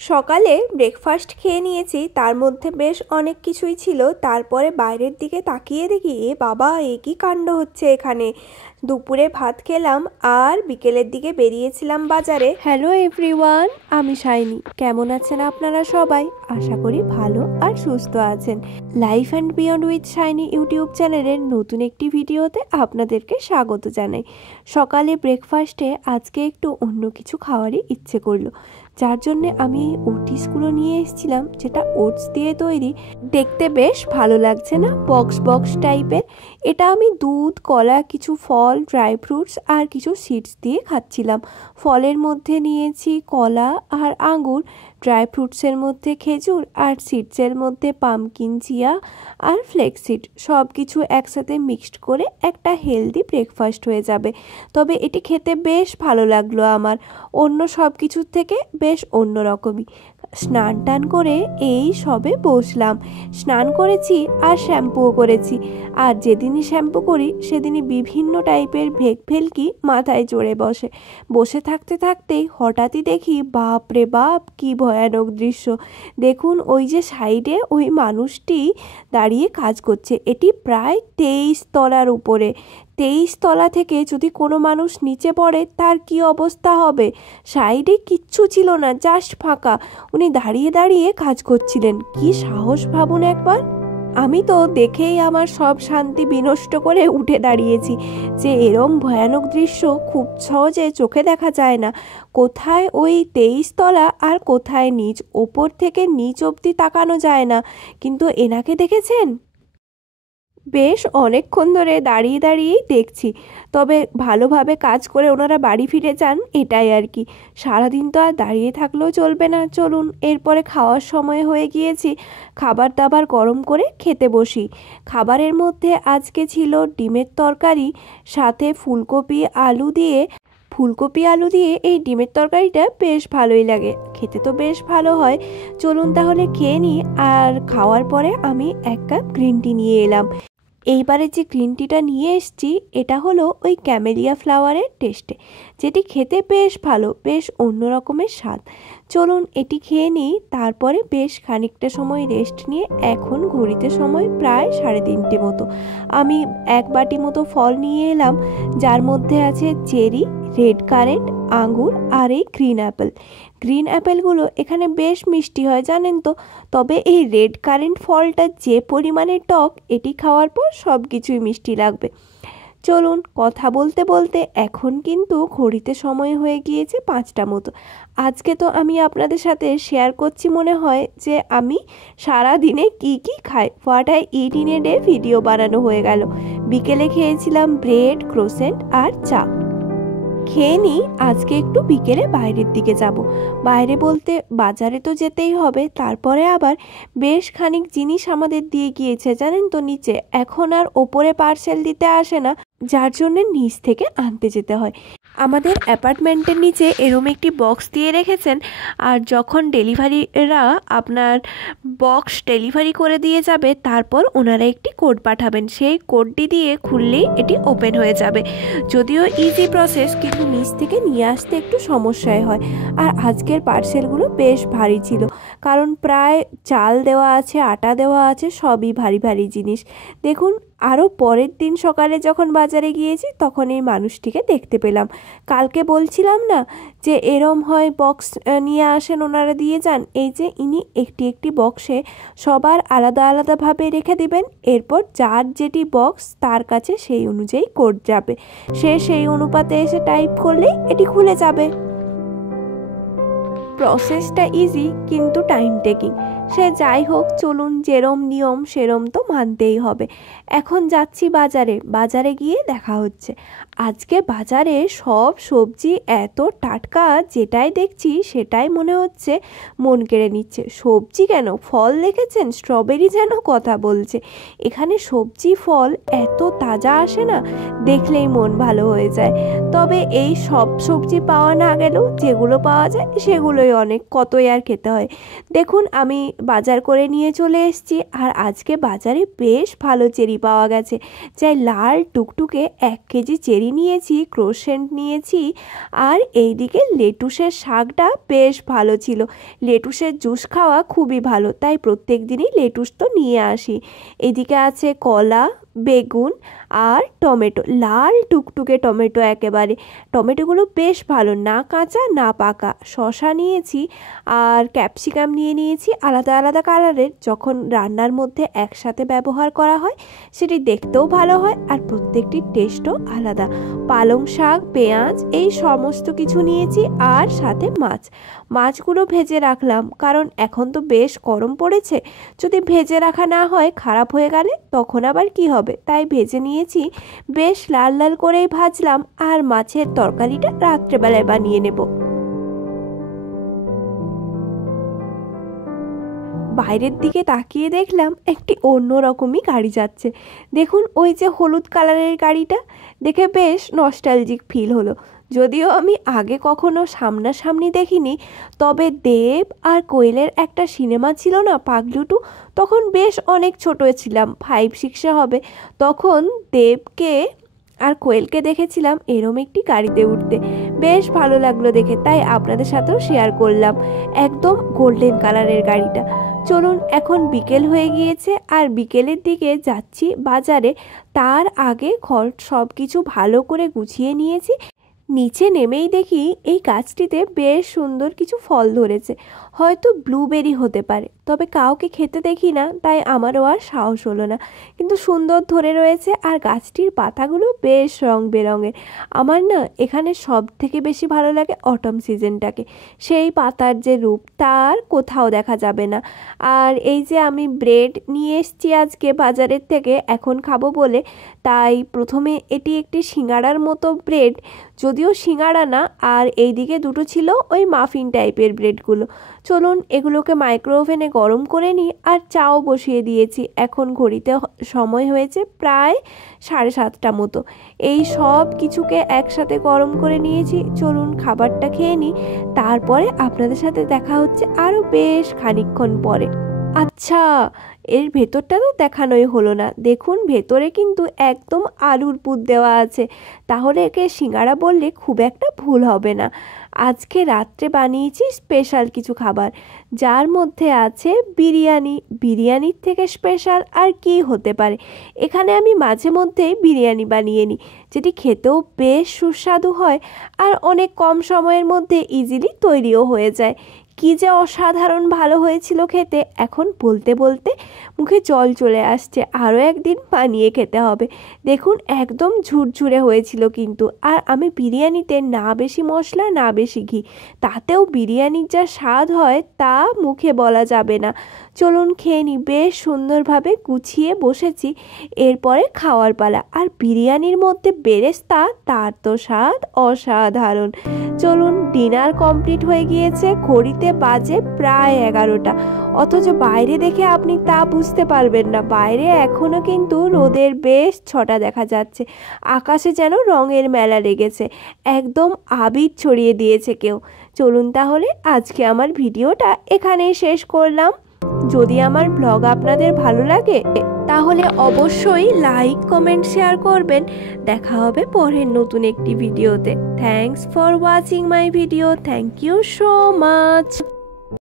সকালে ব্রেকফাস্ট খেয়ে নিয়েছি, তার মধ্যে বেশ অনেক কিছুই ছিল। তারপরে বাইরের দিকে তাকিয়ে দেখি এ বাবা, এ কী কাণ্ড হচ্ছে এখানে। দুপুরে ভাত খেলাম আর বিকেলের দিকে বেরিয়েছিলাম বাজারে। হ্যালো এভরিওয়ান, আমি শাইনি। কেমন আছেন আপনারা সবাই? আশা করি ভালো আর সুস্থ আছেন। Life and beyond with shiny YouTube চ্যানেলের নতুন একটি ভিডিওতে আপনাদেরকে স্বাগত জানাই। সকালে ব্রেকফাস্টে আজকে একটু অন্য কিছু খাওয়ারই ইচ্ছে করলো, যার জন্যে আমি ওটসগুলো নিয়ে এসেছিলাম, যেটা ওটস দিয়ে তৈরি। দেখতে বেশ ভালো লাগছে না, বক্স বক্স টাইপের। এটা আমি দুধ, কলা, কিছু ফল, ড্রাই ফ্রুটস আর কিছু সিডস দিয়ে খাচ্ছিলাম। ফলের মধ্যে নিয়েছি কলা আর আঙ্গুর, ড্রাই ফ্রুটসের মধ্যে খেজুর আর সিডসের মধ্যে পামকিন, চিয়া আর ফ্লেক্সিড। সব কিছু একসাথে মিক্সড করে একটা হেলদি ব্রেকফাস্ট হয়ে যাবে। তবে এটি খেতে বেশ ভালো লাগলো আমার, অন্য সব কিছুর থেকে বেশ অন্যরকমই। স্নান টান করে এই সবে বসলাম। স্নান করেছি আর শ্যাম্পুও করেছি। আর যেদিনই শ্যাম্পু করি সেদিনই বিভিন্ন টাইপের ভেলকি মাথায় চড়ে বসে। বসে থাকতে থাকতেই হঠাৎই দেখি, বাপ রে বাপ, কি ভয়ানক দৃশ্য। দেখুন, ওই যে সাইডে ওই মানুষটি দাঁড়িয়ে কাজ করছে। এটি প্রায় 23 তলার উপরে। 23 তলা থেকে যদি কোনো মানুষ নিচে পড়ে তার কি অবস্থা হবে। সাইডে কিচ্ছু ছিল না, জাস্ট ফাঁকা। উনি দাঁড়িয়ে দাঁড়িয়ে কাজ করছিলেন। কি সাহস ভাবুন একবার। আমি তো দেখেই আমার সব শান্তি বিনষ্ট করে উঠে দাঁড়িয়েছি, যে এরম ভয়ানক দৃশ্য খুব সহজে চোখে দেখা যায় না। কোথায় ওই 23 তলা আর কোথায় নিচ, ওপর থেকে নিচ অবধি তাকানো যায় না। কিন্তু এনাকে দেখেছেন? বেশ অনেকক্ষণ ধরে দাঁড়িয়ে দাঁড়িয়েই দেখছি। তবে ভালোভাবে কাজ করে ওনারা বাড়ি ফিরে যান, এটাই আর কি। সারাদিন তো আর দাঁড়িয়ে থাকলেও চলবে না। চলুন, এরপরে খাওয়ার সময় হয়ে গিয়েছি, খাবার দাবার গরম করে খেতে বসি। খাবারের মধ্যে আজকে ছিল ডিমের তরকারি, সাথে ফুলকপি আলু দিয়ে এই ডিমের তরকারিটা বেশ ভালোই লাগে, খেতে তো বেশ ভালো হয়। চলুন তাহলে খেয়ে নিই। আর খাওয়ার পরে আমি এক কাপ গ্রিন টি নিয়ে এলাম। এইবারে যে গ্রিন টিটা নিয়ে এসেছি এটা হলো ওই ক্যামেলিয়া ফ্লাওয়ারের টেস্টে, যেটি খেতে বেশ ভালো, বেশ অন্য রকমের স্বাদ। চলুন এটি খেয়ে নিই, তারপরে বেশ খানিকটা সময় রেস্ট নিয়ে এখন ঘড়িতে সময় প্রায় 3:30 মতো। আমি এক বাটি মতো ফল নিয়ে এলাম, যার মধ্যে আছে চেরি, রেড কারেন্ট, আঙ্গুর আর এই গ্রিন অ্যাপেল। গ্রিন অ্যাপেলগুলো এখানে বেশ মিষ্টি হয় জানেন তো। তবে এই রেড কারেন্ট ফলটা যে পরিমাণে টক, এটি খাওয়ার পর সব কিছুই মিষ্টি লাগবে। চলুন, কথা বলতে বলতে এখন কিন্তু ঘড়িতে সময় হয়ে গিয়েছে 5টা মতো। আজকে তো আমি আপনাদের সাথে শেয়ার করছি মনে হয় যে আমি সারা দিনে কি কি খাই, what I it in a day video বানানো হয়ে গেল। বিকেলে খেয়েছিলাম ব্রেড, ক্রোসেন্ট আর চা। খেয়ে নিই, আজকে একটু বিকেলে বাইরের দিকে যাব। বাইরে বলতে বাজারে তো যেতেই হবে। তারপরে আবার বেশ খানিক জিনিস আমাদের দিয়ে গিয়েছে জানেন তো নিচে। এখন আর ওপরে পার্সেল দিতে আসে না, যার জন্য নিচ থেকে আনতে যেতে হয়। আমাদের অ্যাপার্টমেন্টের নিচে এরম একটি বক্স দিয়ে রেখেছেন, আর যখন ডেলিভারিরা আপনার বক্স ডেলিভারি করে দিয়ে যাবে, তারপর ওনারা একটি কোড পাঠাবেন। সেই কোডটি দিয়ে খুললেই এটি ওপেন হয়ে যাবে। যদিও ইজি প্রসেস, কিন্তু নিচ থেকে নিয়ে আসতে একটু সমস্যায় হয়। আর আজকের পার্সেলগুলো বেশ ভারী ছিল, কারণ প্রায় চাল দেওয়া আছে, আটা দেওয়া আছে, সবই ভারী ভারী জিনিস। দেখুন, আরও পরের দিন সকালে যখন বাজারে গিয়েছি তখন এই মানুষটিকে দেখতে পেলাম। কালকে বলছিলাম না যে এরম হয় বক্স নিয়ে আসেন, ওনারা দিয়ে যান। এই যে ইনি একটি একটি বক্সে সবার আলাদা আলাদাভাবে রেখে দিবেন। এরপর যার যেটি বক্স তার কাছে সেই অনুযায়ী কোড যাবে, সে সেই অনুপাতে এসে টাইপ করলেই এটি খুলে যাবে। প্রসেসটা ইজি কিন্তু টাইম টেকিং। সে যাই হোক, চলুন, যেরম নিয়ম সেরম তো মানতেই হবে। এখন যাচ্ছি বাজারে। বাজারে গিয়ে দেখা হচ্ছে। আজকে বাজারে সব সবজি এত টাটকা, যেটাই দেখছি সেটাই মনে হচ্ছে মন কেড়ে নিচ্ছে। সবজি কেন, ফল দেখেছেন, স্ট্রবেরি যেন কথা বলছে। এখানে সবজি ফল এত তাজা আসে না, দেখলেই মন ভালো হয়ে যায়। তবে এই সব সবজি পাওয়া না গেলেও যেগুলো পাওয়া যায় সেগুলোই অনেক, কতই আর খেতে হয়। দেখুন, আমি বাজার করে নিয়ে চলে এসেছি। আর আজকে বাজারে বেশ ভালো চেরি পাওয়া গেছে। যাই লাল টুকটুকে 1 কেজি চেরি চেরি নিয়েছি, ক্রোসেন্ট নিয়েছি, আর এইদিকে লেটুসের শাকটা বেশ ভালো ছিল। লেটুসের জুস খাওয়া খুবই ভালো, তাই প্রত্যেক দিনই লেটুস তো নিয়ে আসি। এদিকে আছে কলা, বেগুন আর টমেটো, লাল টুকটুকে টমেটো একেবারে। টমেটোগুলো বেশ ভালো, না কাঁচা না পাকা। শসা নিয়েছি আর ক্যাপসিকাম নিয়েছি আলাদা আলাদা কালারের। যখন রান্নার মধ্যে একসাথে ব্যবহার করা হয় সেটি দেখতেও ভালো হয় আর প্রত্যেকটির টেস্টও আলাদা। পালং শাক, পেঁয়াজ এই সমস্ত কিছু নিয়েছি আর সাথে মাছগুলো ভেজে রাখলাম, কারণ এখন তো বেশ গরম পড়েছে। যদি ভেজে রাখা না হয় খারাপ হয়ে গেলে তখন আবার কি হবে, তাই ভেজে নিয়েছি। বেশ লাল লাল করেই ভাজলাম আর মাছের তরকারিটা রাত্রেবেলায় বানিয়ে নেব। বাইরের দিকে তাকিয়ে দেখলাম একটি অন্যরকমই গাড়ি যাচ্ছে। দেখুন ওই যে হলুদ কালারের গাড়িটা, দেখে বেশ নস্টালজিক ফিল হলো। যদিও আমি আগে কখনো সামনাসামনি দেখিনি, তবে দেব আর কোয়েলের একটা সিনেমা ছিল না, পাগলু 2, তখন বেশ অনেক ছোট ছিলাম, 5-6 হবে। তখন দেবকে আর কোয়েলকে দেখেছিলাম এরম একটি গাড়িতে উঠতে, বেশ ভালো লাগলো দেখে, তাই আপনাদের সাথেও শেয়ার করলাম। একদম গোল্ডেন কালারের গাড়িটা। চলুন, এখন বিকেল হয়ে গিয়েছে আর বিকেলের দিকে যাচ্ছি বাজারে। তার আগে ঘর সব কিছু ভালো করে গুছিয়ে নিয়েছি। নিচে নেমেই দেখি এই গাছটিতে বেশ সুন্দর কিছু ফল ধরেছে, হয়তো ব্লুবেরি হতে পারে, তবে কাউকে খেতে দেখি না, তাই আমারও আর সাহস হলো না। কিন্তু সুন্দর ধরে রয়েছে আর গাছটির পাতাগুলো বেশ রং বেরঙের। আমার না এখানে সব থেকে বেশি ভালো লাগে অটম সিজনটাকে, সেই পাতার যে রূপ তার কোথাও দেখা যাবে না। আর এই যে আমি ব্রেড নিয়ে এসেছি আজকে বাজারের থেকে এখন খাবো বলে, তাই প্রথমে এটি একটি সিঙ্গাড়ার মতো ব্রেড, যদিও সিঙ্গাড়া না, আর এইদিকে দুটো ছিল ওই মাফিন টাইপের ব্রেডগুলো। চলুন এগুলোকে মাইক্রো ওভেনে গরম করে নিই আর চাও বসিয়ে দিয়েছি। এখন ঘড়িতে সময় হয়েছে প্রায় 7:30 মতো। এই সব কিছুকে একসাথে গরম করে নিয়েছি। চলুন খাবারটা খেয়ে নিই, তারপরে আপনাদের সাথে দেখা হচ্ছে আরও বেশ খানিকক্ষণ পরে। আচ্ছা, এর ভেতরটা তো দেখানোই হলো না। দেখুন ভেতরে কিন্তু একদম আলুর পুর দেওয়া আছে, তাহলে একে সিঙ্গাড়া বললে খুব একটা ভুল হবে না। আজকে রাত্রে বানিয়েছি স্পেশাল কিছু খাবার, যার মধ্যে আছে বিরিয়ানি। বিরিয়ানির থেকে স্পেশাল আর কি হতে পারে। এখানে আমি মাঝে মধ্যেই বিরিয়ানি বানিয়ে নিই, যেটি খেতেও বেশ সুস্বাদু হয় আর অনেক কম সময়ের মধ্যে ইজিলি তৈরিও হয়ে যায়। কি যে অসাধারণ ভালো হয়েছিল খেতে, এখন বলতে বলতে মুখে জল চলে আসছে। আরও একদিন বানিয়ে খেতে হবে। দেখুন একদম ঝুরঝুরে হয়েছিল কিন্তু, আর আমি বিরিয়ানিতে না বেশি মশলা না বেশি ঘি, তাতেও বিরিয়ানির যা স্বাদ হয় তা মুখে বলা যাবে না। চলুন খেয়ে নিই। বেশ সুন্দরভাবে গুছিয়ে বসেছি, এরপরে খাওয়ার পালা। আর বিরিয়ানির মধ্যে বেরেস্তা, তার তো স্বাদ অসাধারণ। চলুন, ডিনার কমপ্লিট হয়ে গিয়েছে, ঘড়িতে বাজে প্রায় 11টা, অথচ বাইরে দেখে আপনি তা বুঝতে পারবেন না। বাইরে এখনও কিন্তু রোদের বেশ ছটা দেখা যাচ্ছে, আকাশে যেন রঙের মেলা লেগেছে, একদম আবির ছড়িয়ে দিয়েছে কেউ। চলুন তাহলে আজকে আমার ভিডিওটা এখানেই শেষ করলাম। যদি আমার ব্লগ আপনাদের ভালো লাগে তাহলে অবশ্যই লাইক, কমেন্ট, শেয়ার করবেন। দেখা হবে পরের নতুন একটি ভিডিওতে। Thanks for watching my video. Thank you so much.